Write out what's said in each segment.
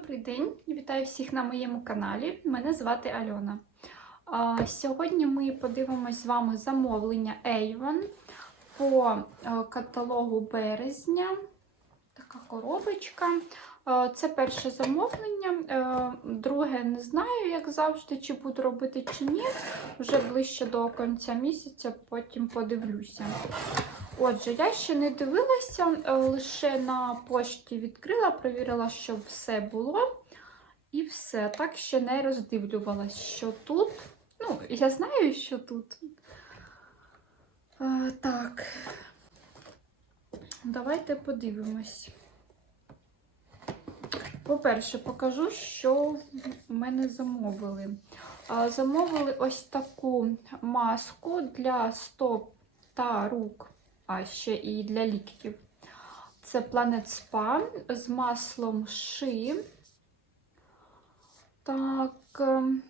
Добрий день! Вітаю всіх на моєму каналі. Мене звати Альона. Сьогодні ми подивимось з вами замовлення Avon по е, каталогу березня. Така коробочка. Е, Це перше замовлення. Е, Друге не знаю, як завжди, чи буду робити чи ні. Вже ближче до кінця місяця, потім подивлюся. Отже, я ще не дивилася, е, лише на пошті відкрила, перевірила, щоб все було. І все. Так ще не роздивлювалась, що тут. Ну, я знаю, що тут. Так. Давайте подивимось. По-перше, покажу, що в мене замовили. Замовили ось таку маску для стоп та рук, а ще і для ліктів. Це Planet Spa з маслом ши. Так, ем,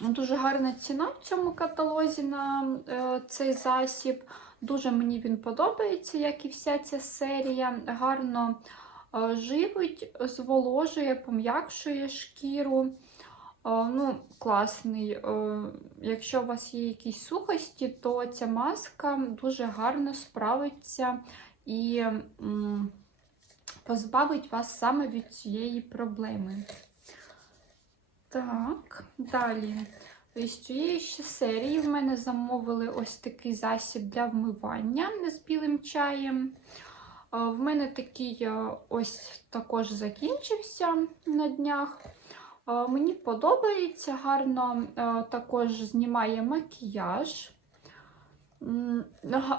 дуже гарна ціна в цьому каталозі на е, цей засіб. Дуже мені він подобається, як і вся ця серія. Гарно живить, зволожує, пом'якшує шкіру. Ну, класний. Е, Якщо у вас є якісь сухості, то ця маска дуже гарно справиться і позбавить вас саме від цієї проблеми. Так, далі. З цієї ще серії в мене замовили ось такий засіб для вмивання з білим чаєм. А, В мене такий е, ось також закінчився на днях. Мені подобається, гарно е, також знімає макіяж.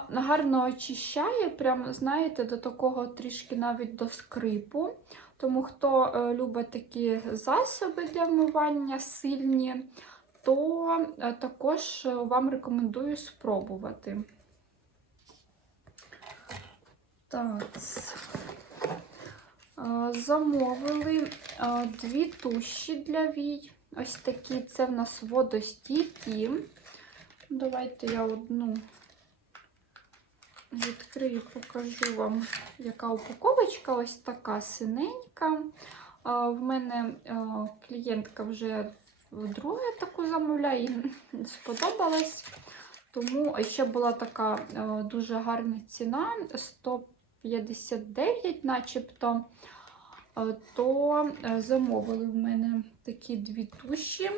Гарно очищає, прям, знаєте, до такого трішки навіть до скрипу. Тому хто е, любить такі засоби для вмивання сильні, то е, також е, вам рекомендую спробувати. Так. Е, Замовили е, дві туші для вій. Ось такі це в нас водостійкі. Давайте я одну відкрию, покажу вам, яка упаковочка. Ось така синенька. В мене е, клієнтка вже вдруге таку замовляє, їй сподобалась. Тому ще була така е, дуже гарна ціна 159, начебто. Е, То е, замовили в мене такі дві туші.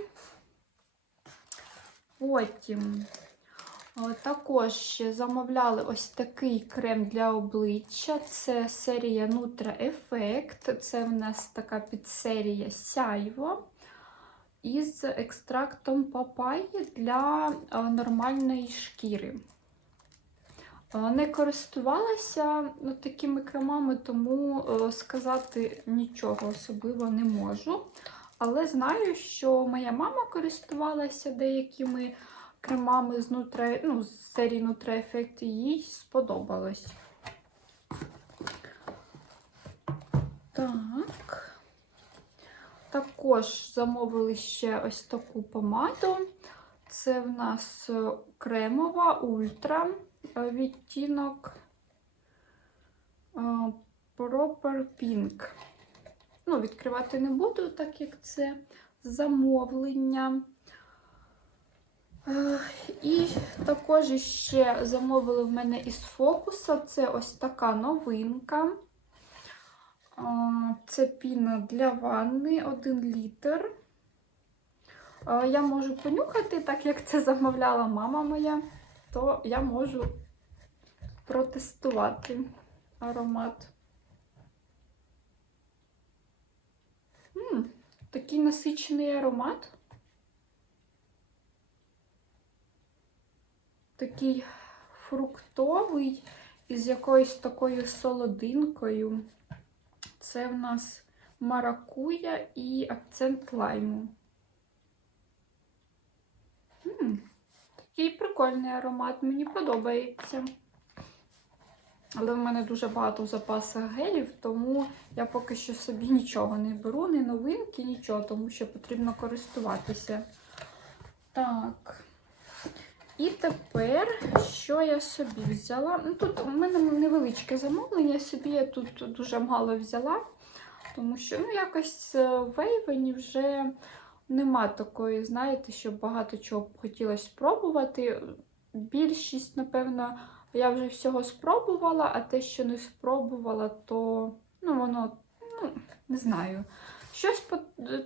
Потім е, також замовляли ось такий крем для обличчя. Це серія Nutra Effect. Це в нас така підсерія сяйво із екстрактом папайї для нормальної шкіри. Е, Не користувалася ну, такими кремами, тому е, сказати нічого особливо не можу. Але знаю, що моя мама користувалася деякими кремами з, Нутра, ну, з серії Nutra Effect, і їй сподобалось. Так. Також замовили ще ось таку помаду. Це в нас е, кремова ультра відтінок е, Proper Pink. Ну, відкривати не буду, так як це замовлення. Е, І також ще замовили в мене із фокуса. Це ось така новинка. Це піна для ванни 1 літр. Я можу понюхати, так як це замовляла мама моя, то я можу протестувати аромат. М, такий насичений аромат. Такий фруктовий із якоюсь такою солодинкою. Це в нас маракуя і акцент лайму. М, Такий прикольний аромат, мені подобається. Але в мене дуже багато в гелів, тому я поки що собі нічого не беру, ні новинки, нічого, тому що потрібно користуватися. Так. І тепер, що я собі взяла? Ну, Тут у мене невеличке замовлення, собі я тут дуже мало взяла. Тому що ну, якось е, в Avon вже нема такої, знаєте, що багато чого б хотілося спробувати. Більшість, напевно, я вже всього спробувала, а те, що не спробувала, то ну, воно, ну, не знаю. Щось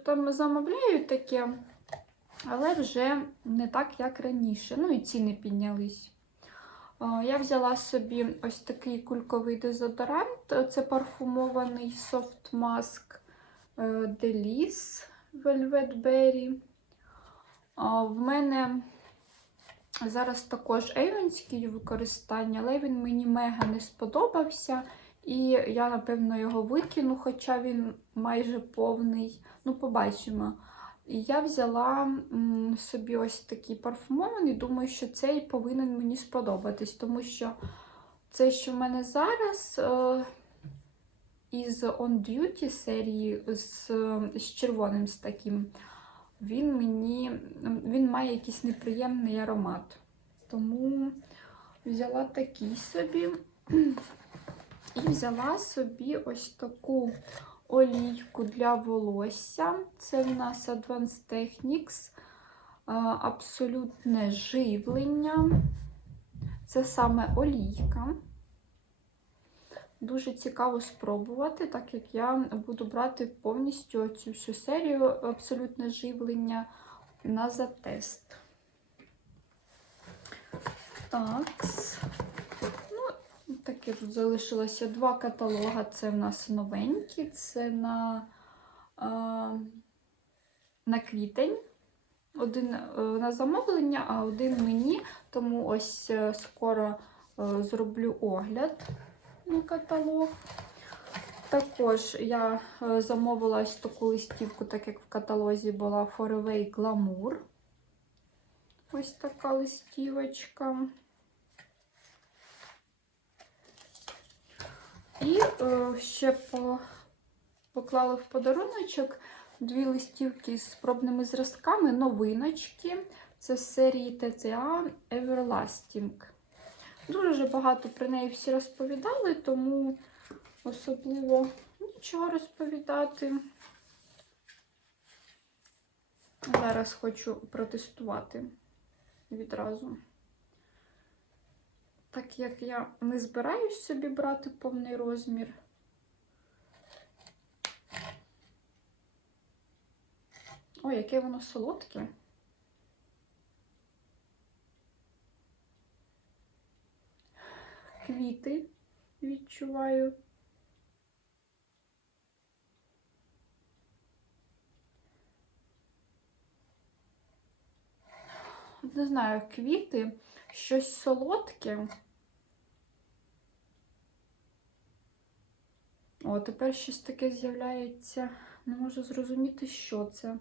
там замовляю таке, але вже не так, як раніше. Ну і ціни піднялись. Я взяла собі ось такий кульковий дезодорант. Це парфумований е, Delice Velvet Berry. А, В мене зараз також ейвенський використання, але він мені мега не сподобався. І я, напевно, його викину, хоча він майже повний. Ну, побачимо. І я взяла собі ось такий парфумований. Думаю, що цей повинен мені сподобатись, тому що це, що в мене зараз е, із On Duty серії з, з червоним з таким, він мені він має якийсь неприємний аромат. Тому взяла такий собі. І взяла собі ось таку олійку для волосся. Це в нас Advanced Techniques. Абсолютне живлення. Це саме олійка. Дуже цікаво спробувати, так як я буду брати повністю цю всю серію абсолютне живлення на затест. Так. Ну, таке тут залишилося два каталога. Це в нас новенькі, це на, а, на квітень. Один е, на замовлення, а один мені. Тому ось е, скоро е, зроблю огляд каталог. Також я е, замовила ось таку листівку, так як в каталозі була Forever Glamour. Ось така листівочка. І е, ще по, поклала в подаруночок дві листівки з пробними зразками, новиночки. Це з серії TTA Everlasting. Дуже багато про неї всі розповідали, тому особливо нічого розповідати. Зараз хочу протестувати відразу. Так як я не збираюсь собі брати повний розмір. Ой, яке воно солодке. Квіти відчуваю. Не знаю, квіти, щось солодке. О, тепер щось таке з'являється. Не можу зрозуміти, що це.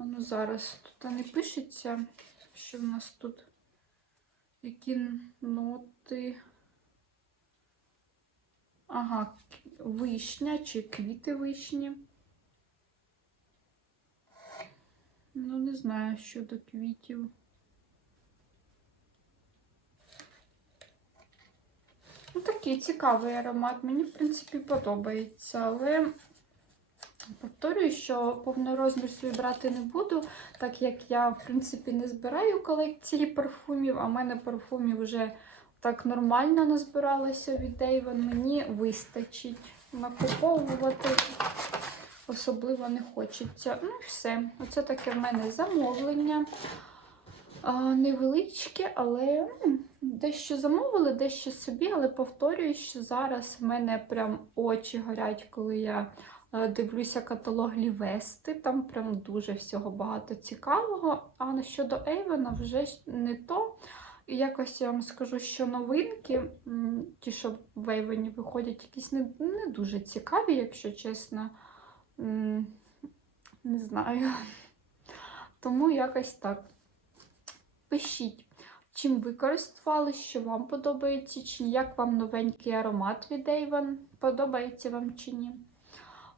А Ну, зараз тут не пишеться, що в нас тут які ноти. Ага, вишня чи квіти вишні. Ну, не знаю щодо квітів. Ну, такий цікавий аромат. Мені, в принципі, подобається, але повторюю, що повний розмір свій брати не буду, так як я, в принципі, не збираю колекції парфумів, а в мене парфумів вже так нормально назбиралося від Avon. Мені вистачить накуповувати. Особливо не хочеться. Ну і все. Оце таке в мене замовлення. А, невеличке, але м, дещо замовили, дещо собі, але повторюю, що зараз в мене прям очі горять, коли я дивлюся каталог Лівести. Там прям дуже всього багато цікавого. А щодо Ейвена вже не то. І якось я вам скажу, що новинки, ті, що в Ейвені виходять, якісь не, не дуже цікаві, якщо чесно. Не знаю. Тому якось так. Пишіть, чим ви користувалися, що вам подобається, чи як вам новенький аромат від Avon, подобається вам чи ні.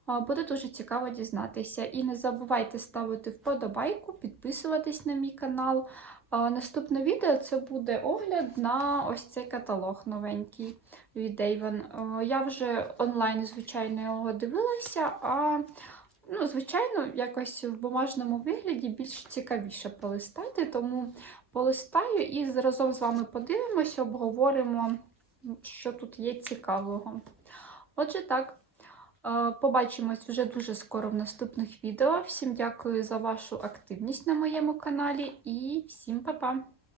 Буде дуже цікаво дізнатися. І не забувайте ставити вподобайку, підписуватись на мій канал. Наступне відео це буде огляд на ось цей каталог новенький від Avon. Я вже онлайн, звичайно, його дивилася, а ну, звичайно, якось в бумажному вигляді більш цікавіше полистати, тому полистаю і разом з вами подивимося, обговоримо, що тут є цікавого. Отже, так. Е, Побачимось вже дуже скоро в наступних відео. Всім дякую за вашу активність на моєму каналі і всім па-па!